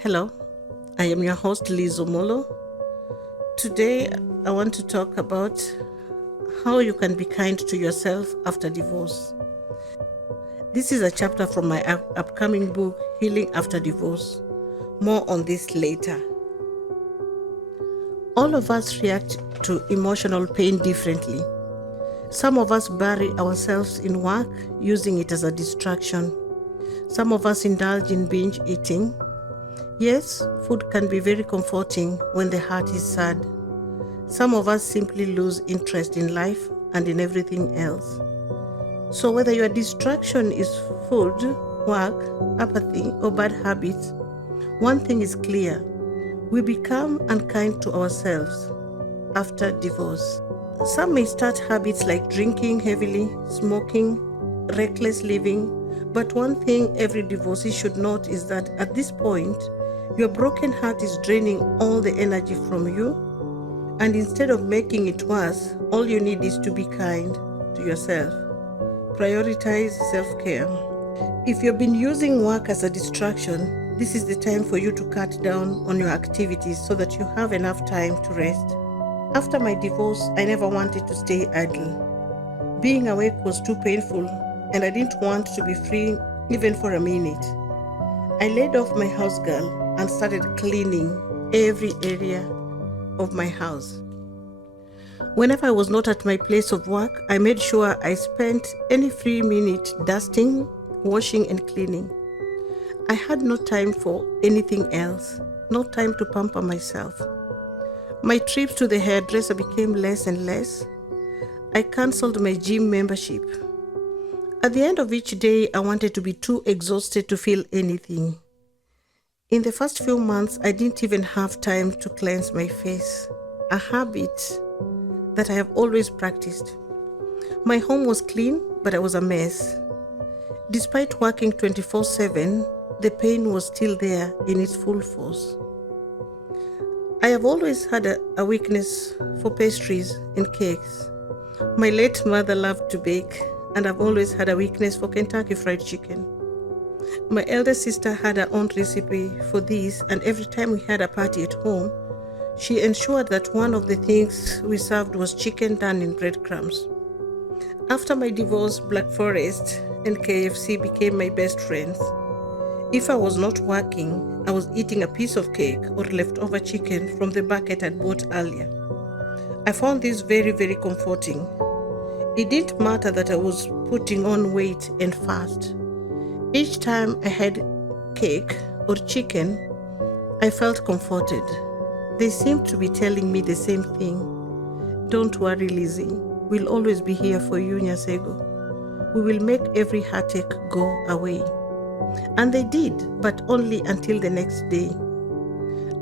Hello, I am your host Liz Omolo. Today, I want to talk about how you can be kind to yourself after divorce. This is a chapter from my upcoming book, Healing After Divorce. More on this later. All of us react to emotional pain differently. Some of us bury ourselves in work, using it as a distraction. Some of us indulge in binge eating. Yes, food can be very comforting when the heart is sad. Some of us simply lose interest in life and in everything else. So whether your distraction is food, work, apathy, or bad habits, one thing is clear: we become unkind to ourselves after divorce. Some may start habits like drinking heavily, smoking, reckless living, but one thing every divorcee should note is that at this point, your broken heart is draining all the energy from you, and instead of making it worse, all you need is to be kind to yourself. Prioritize self-care. If you've been using work as a distraction, this is the time for you to cut down on your activities so that you have enough time to rest. After my divorce, I never wanted to stay idle. Being awake was too painful, and I didn't want to be free even for a minute. I laid off my house girl and started cleaning every area of my house. Whenever I was not at my place of work, I made sure I spent any free minute dusting, washing, and cleaning. I had no time for anything else, no time to pamper myself. My trips to the hairdresser became less and less. I cancelled my gym membership. At the end of each day, I wanted to be too exhausted to feel anything. In the first few months, I didn't even have time to cleanse my face, a habit that I have always practiced. My home was clean, but I was a mess. Despite working 24/7, the pain was still there in its full force. I have always had a weakness for pastries and cakes. My late mother loved to bake, and I've always had a weakness for Kentucky Fried Chicken. My elder sister had her own recipe for this, and every time we had a party at home, she ensured that one of the things we served was chicken done in breadcrumbs. After my divorce, Black Forest and KFC became my best friends. If I was not working, I was eating a piece of cake or leftover chicken from the bucket I'd bought earlier. I found this very, very comforting. It didn't matter that I was putting on weight and fast. Each time I had cake or chicken, I felt comforted. They seemed to be telling me the same thing. Don't worry, Lizzie. We'll always be here for you, Nyasego. We will make every heartache go away. And they did, but only until the next day.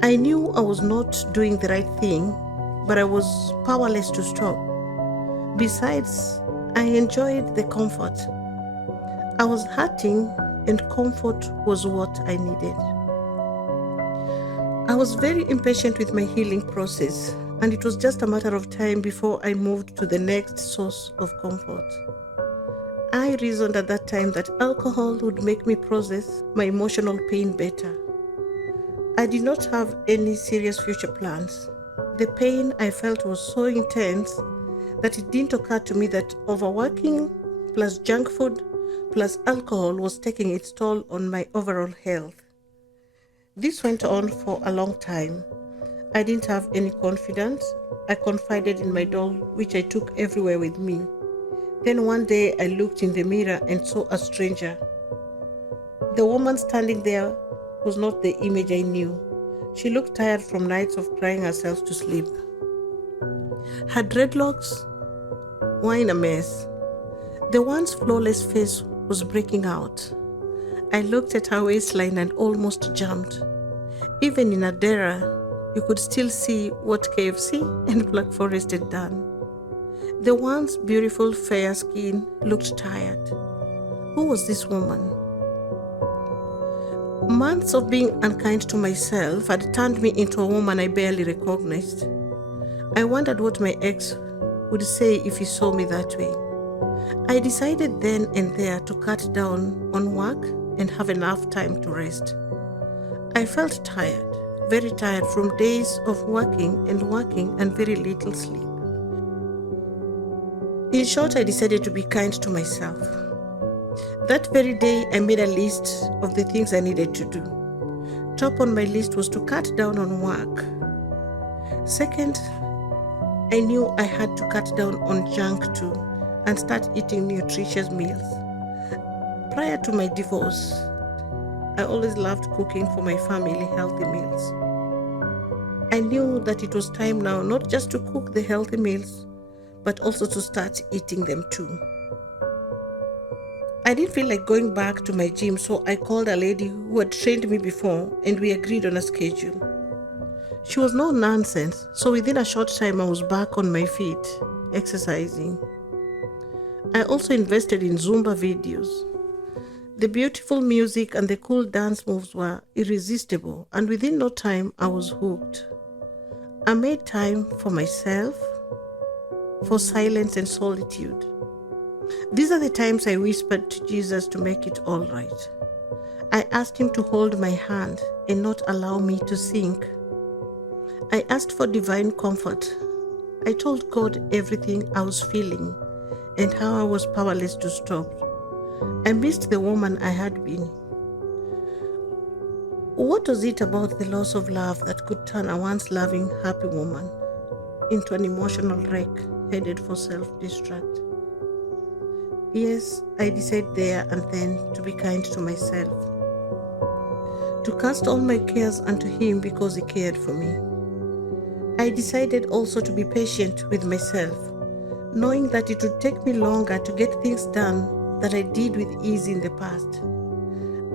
I knew I was not doing the right thing, but I was powerless to stop. Besides, I enjoyed the comfort. I was hurting, and comfort was what I needed. I was very impatient with my healing process, and it was just a matter of time before I moved to the next source of comfort. I reasoned at that time that alcohol would make me process my emotional pain better. I did not have any serious future plans. The pain I felt was so intense that it didn't occur to me that overworking plus junk food plus alcohol was taking its toll on my overall health. This went on for a long time. I didn't have any confidence. I confided in my doll, which I took everywhere with me. Then one day I looked in the mirror and saw a stranger. The woman standing there was not the image I knew. She looked tired from nights of crying herself to sleep. Her dreadlocks were in a mess. The once flawless face was breaking out. I looked at her waistline and almost jumped. Even in Adera, you could still see what KFC and Black Forest had done. The once beautiful fair skin looked tired. Who was this woman? Months of being unkind to myself had turned me into a woman I barely recognized. I wondered what my ex would say if he saw me that way. I decided then and there to cut down on work and have enough time to rest. I felt tired, very tired from days of working and very little sleep. In short, I decided to be kind to myself. That very day, I made a list of the things I needed to do. Top on my list was to cut down on work. Second, I knew I had to cut down on junk too and start eating nutritious meals. Prior to my divorce, I always loved cooking for my family healthy meals. I knew that it was time now not just to cook the healthy meals, but also to start eating them too. I didn't feel like going back to my gym, so I called a lady who had trained me before and we agreed on a schedule. She was no nonsense, so within a short time I was back on my feet, exercising. I also invested in Zumba videos. The beautiful music and the cool dance moves were irresistible, and within no time I was hooked. I made time for myself, for silence and solitude. These are the times I whispered to Jesus to make it all right. I asked him to hold my hand and not allow me to sink. I asked for divine comfort. I told God everything I was feeling and how I was powerless to stop. I missed the woman I had been. What was it about the loss of love that could turn a once loving, happy woman into an emotional wreck headed for self-destruct? Yes, I decided there and then to be kind to myself, to cast all my cares unto him because he cared for me. I decided also to be patient with myself, knowing that it would take me longer to get things done than I did with ease in the past.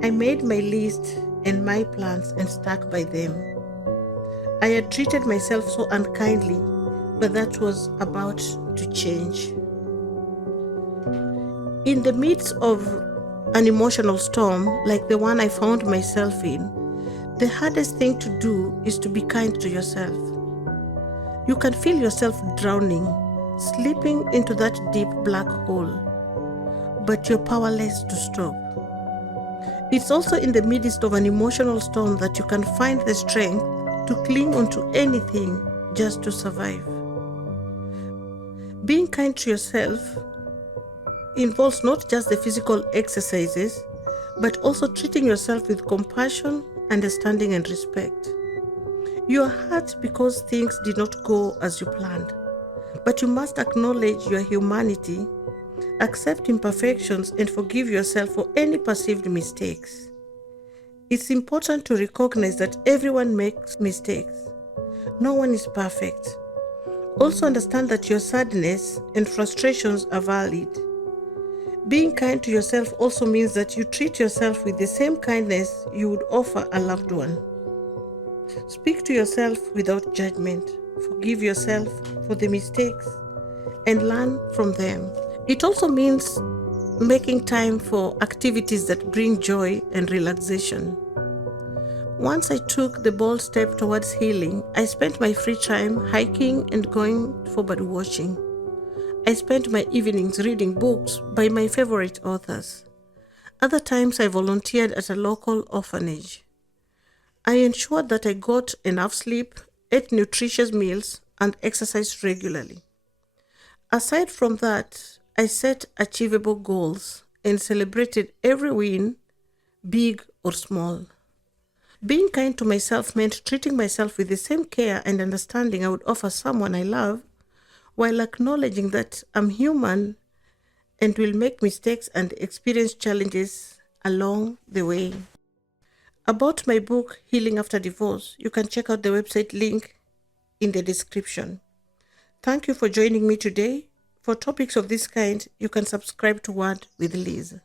I made my list and my plans and stuck by them. I had treated myself so unkindly, but that was about to change. In the midst of an emotional storm like the one I found myself in, the hardest thing to do is to be kind to yourself. You can feel yourself drowning, slipping into that deep black hole, but you're powerless to stop. It's also in the midst of an emotional storm that you can find the strength to cling onto anything just to survive. Being kind to yourself involves not just the physical exercises, but also treating yourself with compassion, understanding, and respect. You are hurt because things did not go as you planned, but you must acknowledge your humanity, accept imperfections, and forgive yourself for any perceived mistakes. It's important to recognize that everyone makes mistakes. No one is perfect. Also understand that your sadness and frustrations are valid. Being kind to yourself also means that you treat yourself with the same kindness you would offer a loved one. Speak to yourself without judgment. Forgive yourself for the mistakes and learn from them. It also means making time for activities that bring joy and relaxation. Once I took the bold step towards healing, I spent my free time hiking and going for bird watching. I spent my evenings reading books by my favorite authors. Other times I volunteered at a local orphanage. I ensured that I got enough sleep, ate nutritious meals, and exercised regularly. Aside from that, I set achievable goals and celebrated every win, big or small. Being kind to myself meant treating myself with the same care and understanding I would offer someone I love, while acknowledging that I'm human and will make mistakes and experience challenges along the way. About my book, Healing After Divorce, you can check out the website link in the description. Thank you for joining me today. For topics of this kind, you can subscribe to Word with Liz.